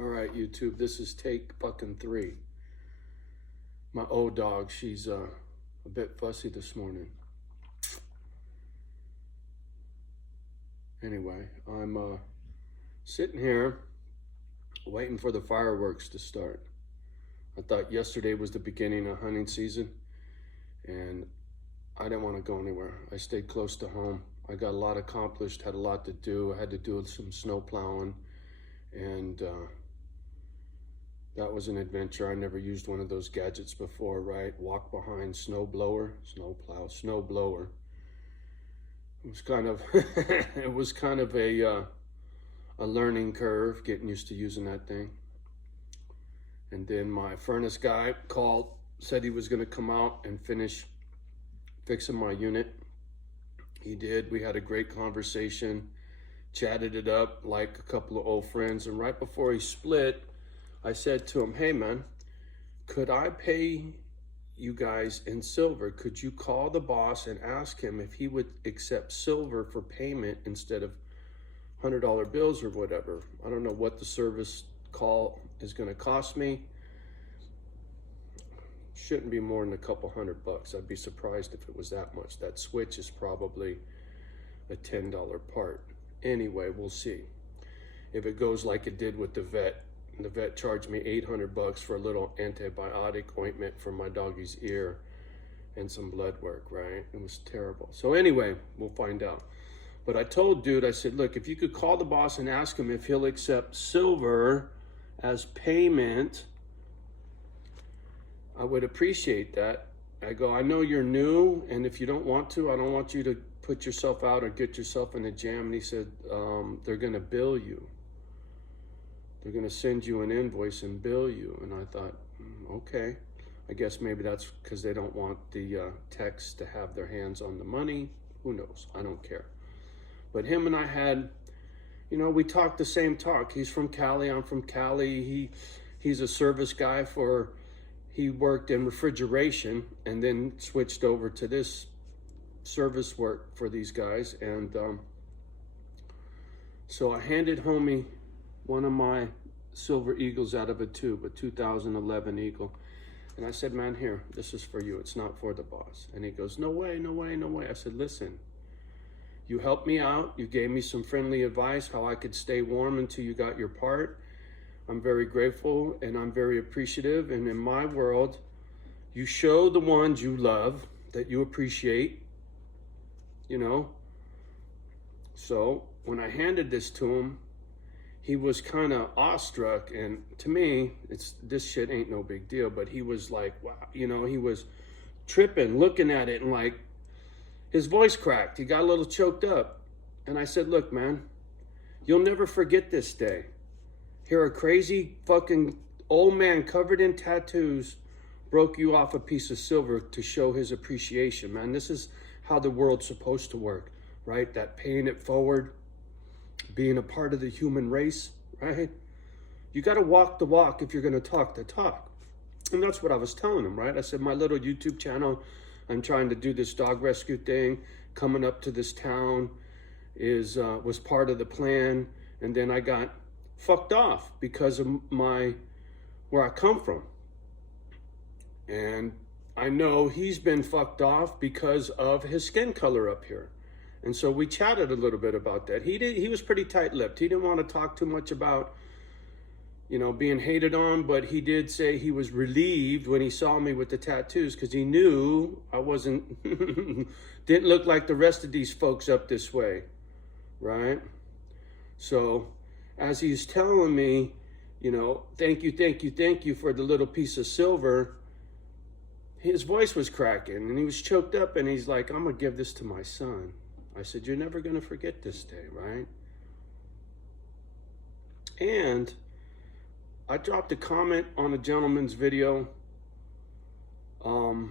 All right, YouTube, this is take fucking 3. My old dog, she's a bit fussy this morning. Anyway, I'm sitting here waiting for the fireworks to start. I thought yesterday was the beginning of hunting season, and I didn't want to go anywhere. I stayed close to home. I got a lot accomplished, had a lot to do. I had to do some snow plowing, and that was an adventure. I never used one of those gadgets before, right? Walk behind snow blower, snow plow, snow blower. It was kind of, it was kind of a learning curve, getting used to using that thing. And then my furnace guy called, said he was gonna come out and finish fixing my unit. He did. We had a great conversation, chatted it up like a couple of old friends. And right before he split, I said to him, hey man, could I pay you guys in silver? Could you call the boss and ask him if he would accept silver for payment instead of $100 bills or whatever? I don't know what the service call is gonna cost me. Shouldn't be more than a couple $100. I'd be surprised if it was that much. That switch is probably a $10 part. Anyway, we'll see. If it goes like it did with the vet charged me $800 for a little antibiotic ointment for my doggy's ear and some blood work, right? It was terrible. So anyway, we'll find out. But I told dude, I said, look, if you could call the boss and ask him if he'll accept silver as payment, I would appreciate that. I go, I know you're new, and if you don't want to, I don't want you to put yourself out or get yourself in a jam. And he said, they're gonna bill you. They're gonna send you an invoice and bill you. And I thought, okay. I guess maybe that's because they don't want the techs to have their hands on the money. Who knows? I don't care. But him and I had, you know, we talked the same talk. He's from Cali, I'm from Cali. He's a service guy he worked in refrigeration and then switched over to this service work for these guys. And so I handed homie one of my silver eagles out of a tube, a 2011 eagle. And I said, man, here, this is for you. It's not for the boss. And he goes, no way, no way, no way. I said, listen, you helped me out. You gave me some friendly advice, how I could stay warm until you got your part. I'm very grateful and I'm very appreciative. And in my world, you show the ones you love that you appreciate, you know? So when I handed this to him, he was kind of awestruck, and to me, this shit ain't no big deal, but he was like, wow, you know, he was tripping, looking at it, and like, his voice cracked. He got a little choked up. And I said, look, man, you'll never forget this day. Here, a crazy fucking old man covered in tattoos broke you off a piece of silver to show his appreciation, man. This is how the world's supposed to work, right? That paying it forward, being a part of the human race, right? You got to walk the walk if you're going to talk the talk. And that's what I was telling him, right? I said, my little YouTube channel, I'm trying to do this dog rescue thing. Coming up to this town was part of the plan. And then I got fucked off because of where I come from. And I know he's been fucked off because of his skin color up here. And so we chatted a little bit about that. He was pretty tight-lipped. He didn't want to talk too much about, you know, being hated on, but he did say he was relieved when he saw me with the tattoos because he knew I wasn't, didn't look like the rest of these folks up this way, right? So as he's telling me, you know, thank you for the little piece of silver, his voice was cracking and he was choked up and he's like, I'm gonna give this to my son. I said, you're never gonna forget this day, right? And I dropped a comment on a gentleman's video. Oh,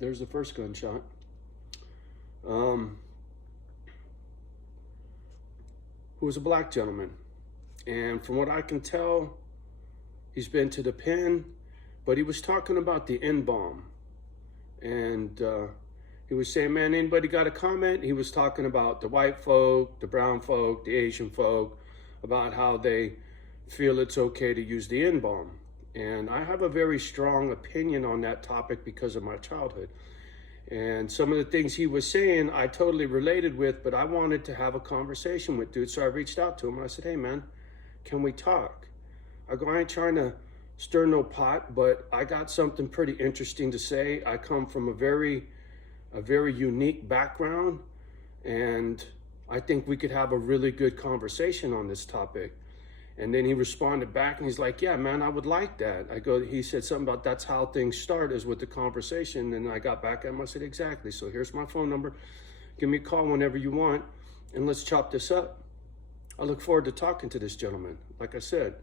there's the first gunshot. Who was a black gentleman. And from what I can tell, he's been to the pen, but he was talking about the N-bomb. And he was saying, man, anybody got a comment? He was talking about the white folk, the brown folk, the Asian folk, about how they feel it's okay to use the N-bomb. And I have a very strong opinion on that topic because of my childhood. And some of the things he was saying, I totally related with, but I wanted to have a conversation with dude. So I reached out to him and I said, hey man, can we talk? I go, I ain't trying to stir no pot, but I got something pretty interesting to say. I come from a very unique background, and I think we could have a really good conversation on this topic. And then he responded back and he's like, yeah, man, I would like that. He said something about that's how things start, is with the conversation. And I got back at him, I said, exactly. So here's my phone number. Give me a call whenever you want, and let's chop this up. I look forward to talking to this gentleman. Like I said,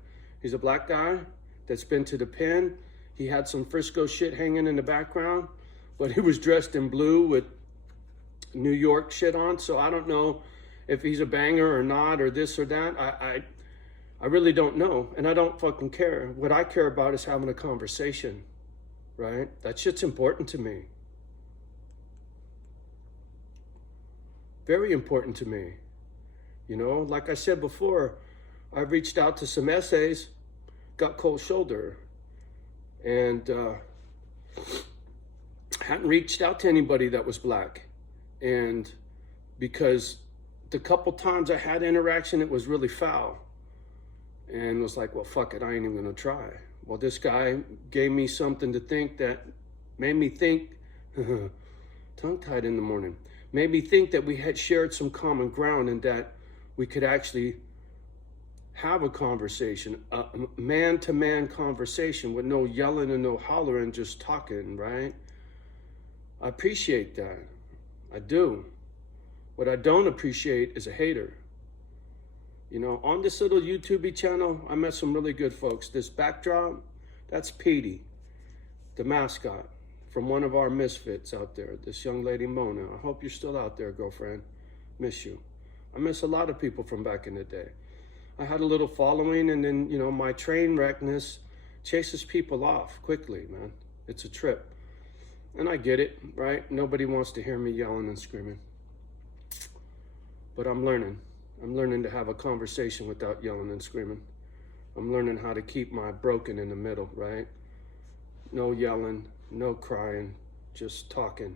he's a black guy that's been to the pen. He had some Frisco shit hanging in the background, but he was dressed in blue with New York shit on. So I don't know if he's a banger or not, or this or that. I really don't know, and I don't fucking care. What I care about is having a conversation, right? That shit's important to me. Very important to me. You know, like I said before, I reached out to some essays, got cold shoulder, and hadn't reached out to anybody that was black. And because the couple times I had interaction, it was really foul. And was like, well, fuck it, I ain't even gonna try. Well, this guy gave me something to think that made me think, tongue-tied in the morning, made me think that we had shared some common ground and that we could actually have a conversation, a man-to-man conversation with no yelling and no hollering, just talking, right? I appreciate that. I do. What I don't appreciate is a hater. You know, on this little YouTube channel, I met some really good folks. This backdrop, that's Petey, the mascot from one of our misfits out there, this young lady, Mona. I hope you're still out there, girlfriend. Miss you. I miss a lot of people from back in the day. I had a little following, and then, you know, my train wreckness chases people off quickly, man. It's a trip. And I get it, right? Nobody wants to hear me yelling and screaming. But I'm learning. I'm learning to have a conversation without yelling and screaming. I'm learning how to keep my broken in the middle, right? No yelling, no crying, just talking,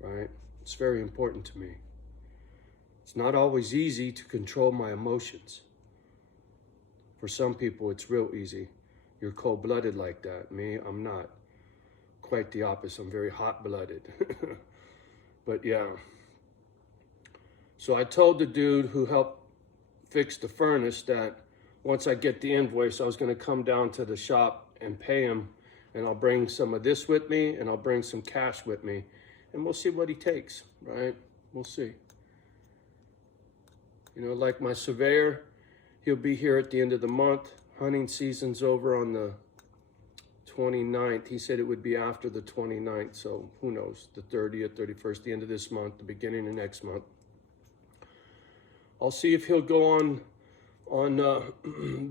right? It's very important to me. It's not always easy to control my emotions. For some people, it's real easy. You're cold-blooded like that. Me, I'm not. Quite the opposite. I'm very hot-blooded. But yeah. So I told the dude who helped fix the furnace that once I get the invoice, I was going to come down to the shop and pay him, and I'll bring some of this with me, and I'll bring some cash with me, and we'll see what he takes, right? We'll see. You know, like my surveyor, he'll be here at the end of the month. Hunting season's over on the 29th. He said it would be after the 29th, so who knows, the 30th, 31st, the end of this month, the beginning of next month. I'll see if he'll go on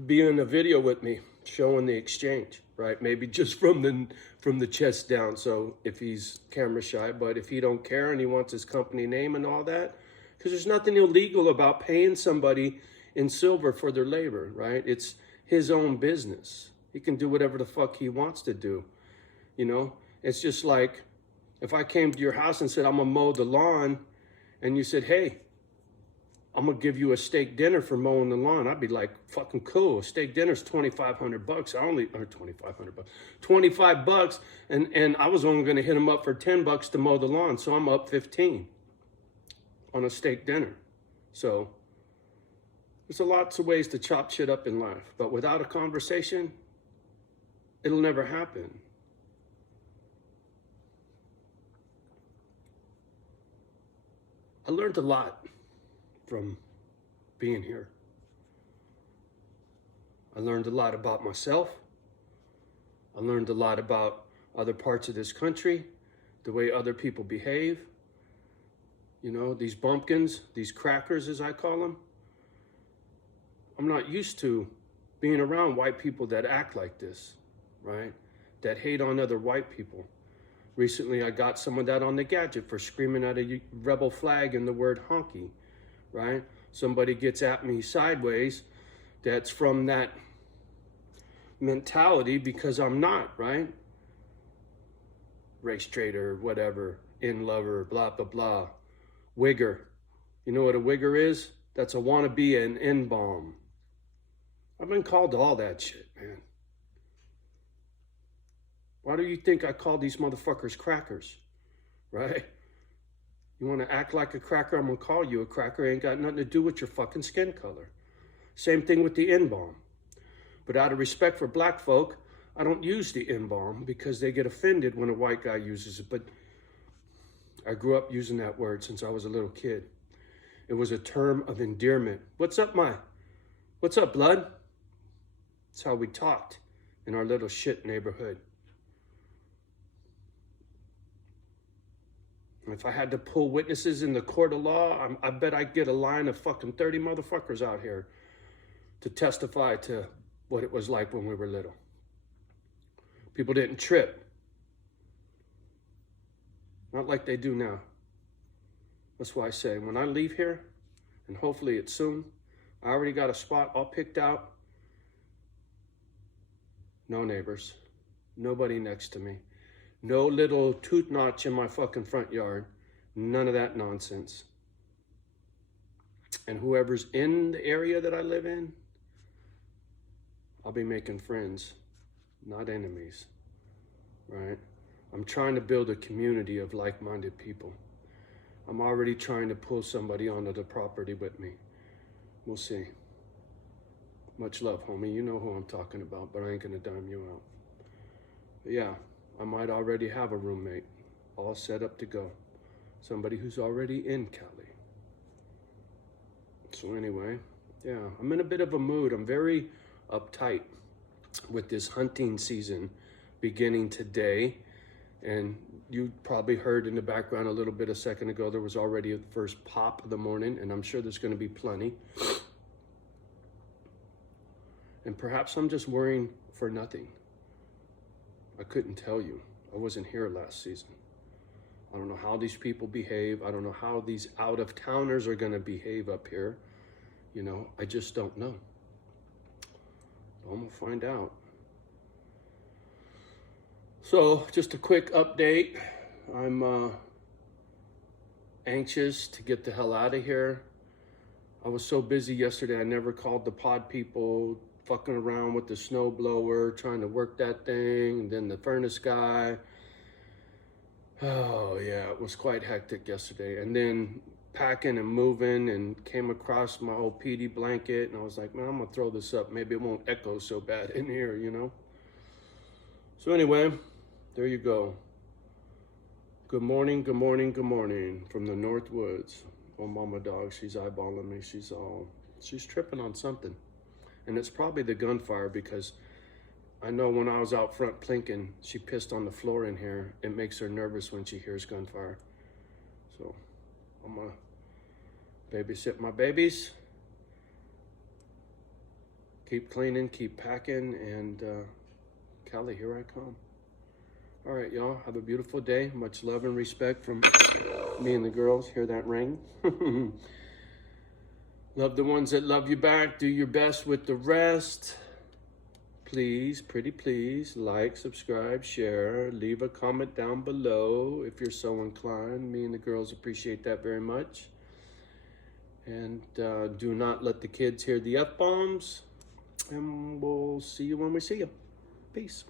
being in a video with me, showing the exchange, right? Maybe just from the chest down, so if he's camera shy, but if he don't care and he wants his company name and all that, because there's nothing illegal about paying somebody in silver for their labor, right? It's his own business. He can do whatever the fuck he wants to do, you know? It's just like if I came to your house and said, I'm gonna mow the lawn, and you said, hey, I'm gonna give you a steak dinner for mowing the lawn. I'd be like, fucking cool. A steak dinner's $2,500. Or 2,500 bucks, 25 bucks. And I was only gonna hit him up for 10 bucks to mow the lawn. So I'm up 15 on a steak dinner. So there's lots of ways to chop shit up in life, but without a conversation, it'll never happen. I learned a lot from being here. I learned a lot about myself. I learned a lot about other parts of this country, the way other people behave. You know, these bumpkins, these crackers as I call them. I'm not used to being around white people that act like this, right? That hate on other white people. Recently, I got some of that on the gadget for screaming at a rebel flag and the word honky, right? Somebody gets at me sideways, that's from that mentality, because I'm not, right? Race trader, whatever, in lover, blah, blah, blah. Wigger. You know what a wigger is? That's a wannabe and N-bomb. I've been called all that shit, man. Why do you think I call these motherfuckers crackers, right? You want to act like a cracker, I'm going to call you a cracker. It ain't got nothing to do with your fucking skin color. Same thing with the N-bomb. But out of respect for black folk, I don't use the N-bomb because they get offended when a white guy uses it. But I grew up using that word since I was a little kid. It was a term of endearment. What's up, blood? That's how we talked in our little shit neighborhood. If I had to pull witnesses in the court of law, I bet I'd get a line of fucking 30 motherfuckers out here to testify to what it was like when we were little. People didn't trip. Not like they do now. That's why I say, when I leave here, and hopefully it's soon, I already got a spot all picked out. No neighbors. Nobody next to me. No little tooth notch in my fucking front yard. None of that nonsense. And whoever's in the area that I live in, I'll be making friends, not enemies, right? I'm trying to build a community of like-minded people. I'm already trying to pull somebody onto the property with me. We'll see. Much love, homie. You know who I'm talking about, but I ain't gonna dime you out. But yeah, I might already have a roommate, all set up to go. Somebody who's already in Cali. So anyway, yeah, I'm in a bit of a mood. I'm very uptight with this hunting season beginning today. And you probably heard in the background a little bit a second ago, there was already a first pop of the morning, and I'm sure there's going to be plenty. And perhaps I'm just worrying for nothing. I couldn't tell you. I wasn't here last season. I don't know how these people behave. I don't know how these out-of-towners are going to behave up here. You know, I just don't know. I'm going to find out. So, just a quick update. I'm anxious to get the hell out of here. I was so busy yesterday, I never called the pod people, fucking around with the snow blower, trying to work that thing, and then the furnace guy. Oh yeah, it was quite hectic yesterday. And then packing and moving, and came across my old PD blanket, and I was like, man, I'm gonna throw this up. Maybe it won't echo so bad in here, you know? So anyway, there you go. Good morning, good morning, good morning from the North Woods. Oh, mama dog, she's eyeballing me. She's tripping on something. And it's probably the gunfire, because I know when I was out front plinking, she pissed on the floor in here. It makes her nervous when she hears gunfire. So I'm gonna babysit my babies, keep cleaning, keep packing, and Cali, here I come. All right, y'all, have a beautiful day. Much love and respect from me and the girls. Hear that ring? Love the ones that love you back. Do your best with the rest. Please, pretty please, like, subscribe, share, leave a comment down below if you're so inclined. Me and the girls appreciate that very much. And do not let the kids hear the F-bombs. And we'll see you when we see you. Peace.